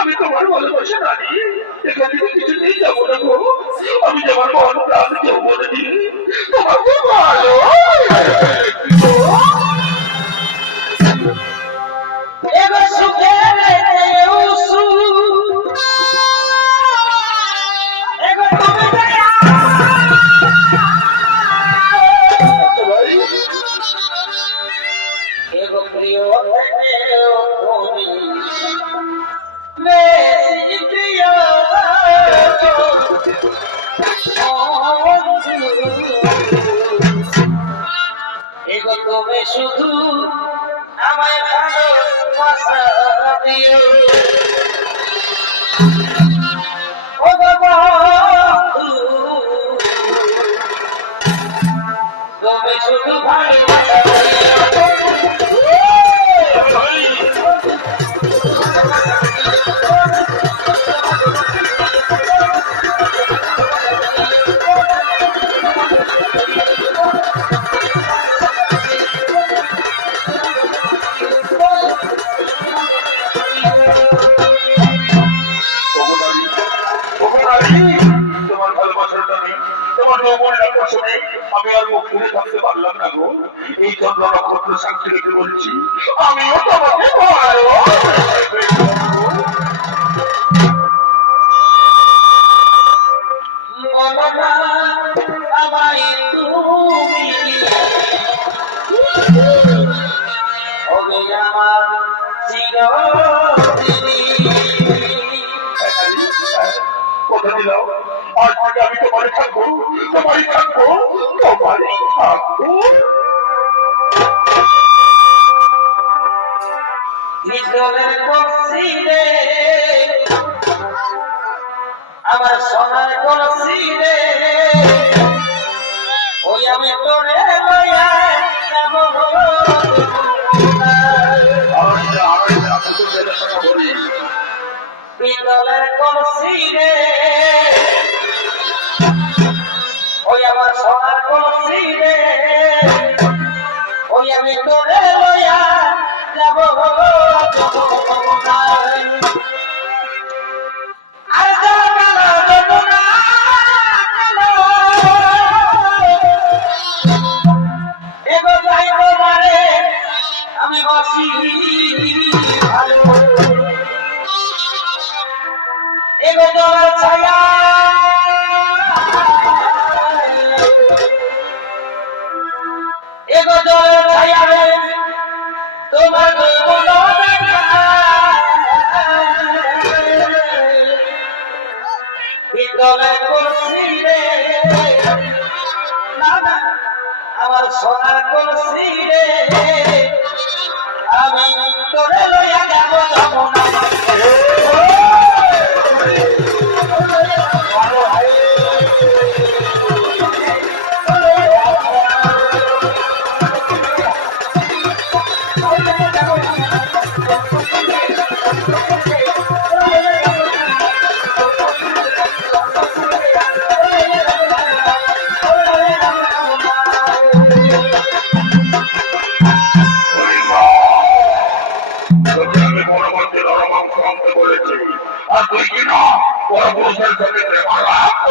আমি তোমার ভালোবাসা রানী এখান থেকে কিছুতেই যাবো না গো। আমি তোমার মন প্রাণ যৌবনে দিয়ে তোমাকে ভালো শুধু আমায় ভালোবাসা দিও ও বাবা তুমি শুধু ভালোবাসা আমি আর মুখ ফিরে থাকতে পারলাম না গো। এই চন্দ্র নক্ষত্র সাক্ষী রেখে বলছি আমিও তোমাকে ভালো কথা দিলাম আজ থেকে আমি তোমারই থাকবো তোমারই থাকবো তোমারই থাকবো। আমার সোনার কলসি রে ওই আমি তোরে লইয়া যাব পিতলের কলসি রে ওই আমার সোনার কলসি রে ওই আমি তোরে লইয়া যাব আমি বাসি ভালো এগো জলের ছায়া এগো জলের ছায়া রে তোমার কোনো পিতলের কলসি রে আমার সোনার কলসি রে আমি তোরে লইয়া যাব যমুনা ভাঙতে বলেছি, আর তুই কিনা পরপুরুষের সঙ্গে প্রেমালাপ